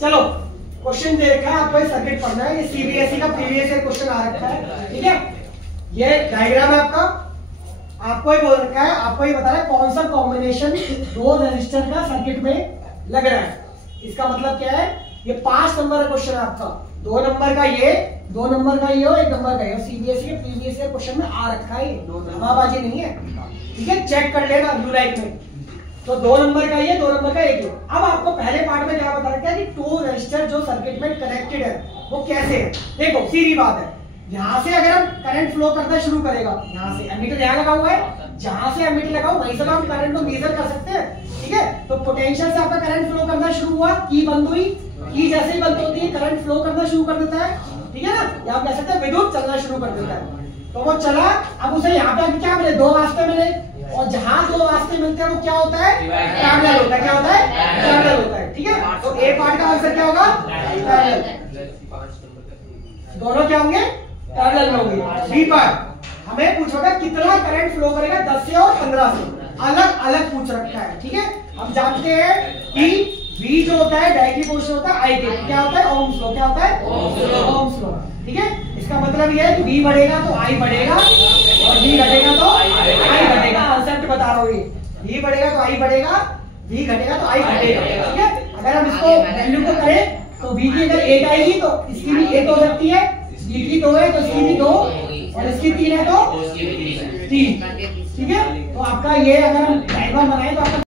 चलो क्वेश्चन देखा है, आपको ये सर्किट पढ़ना है। ये सीबीएसई का प्रीवियस ईयर क्वेश्चन आ रखा है, ठीक है। ये डायग्राम है आपका, आपको ये बोल रखा है, आपको ये बता रहा है कौन सा कॉम्बिनेशन दो रेजिस्टर का सर्किट में लग रहा है। इसका मतलब क्या है, ये 5 नंबर का क्वेश्चन है आपका, 2 नंबर का ये, 2 नंबर का ये और 1 नंबर का ये। सीबीएसई के प्रीवियस ईयर क्वेश्चन में आ रखा है, हवाबाजी नहीं है, ठीक है। चेक कर लेना ब्लू लाइट में। तो 2 नंबर का ये, 2 नंबर का 1। अब आपको पहले पार्ट में क्या बता रखा है कि 2 रेजिस्टर जो सर्किट में कनेक्टेड है वो कैसे है। देखो सीधी बात है, यहाँ से अगर हम करंट फ्लो करना शुरू करेगा, यहाँ से एमीटर यहाँ लगा हुआ है, जहां से एमीटर लगा वहीं से हम करंट को मेजर कर सकते हैं, ठीक है। तो पोटेंशियल से आपका करंट फ्लो करना शुरू हुआ, की बंद हुई, की जैसे ही बंद होती है करंट फ्लो करना शुरू कर देता है, ठीक है ना। या आप कह सकते हैं विद्युत चलना शुरू कर देता है। तो वो चला, अब उसे यहाँ पे क्या मिले, 2 रास्ते मिले, और जहां 2 रास्ते मिलते हैं वो क्या होता है, पैरेलल होता है। क्या होता है, पैरेलल होता है, ठीक है। तो ए पार्ट का आंसर क्या होगा, पैरेलल। दोनों क्या होंगे, पैरेलल में होंगे। बी पार्ट हमें पूछोगा कितना करंट फ्लो करेगा 10 से और 15 से, अलग अलग पूछ रखा है, ठीक है। हम जानते हैं कि V जो होता है डायरेक्टली प्रोपोर्शनल होता है I के, क्या होता है, ओम्स लॉ। क्या होता है, ओम्स लॉ, ठीक है। इसका मतलब ये है कि V बढ़ेगा तो I बढ़ेगा, और V घटेगा तो I घटेगा। कंसेप्ट बता रहा हूँ, ये V बढ़ेगा तो I बढ़ेगा, V घटेगा तो I घटेगा, ठीक है। अगर हम इसको वैल्यू को करें तो V की अगर 1 आएगी तो इसकी भी 1 हो सकती है, V की 2 है तो इसकी भी 2, और इसकी 3 है तो 3, ठीक है। तो आपका ये अगर हम डायग्राम बनाए तो आपका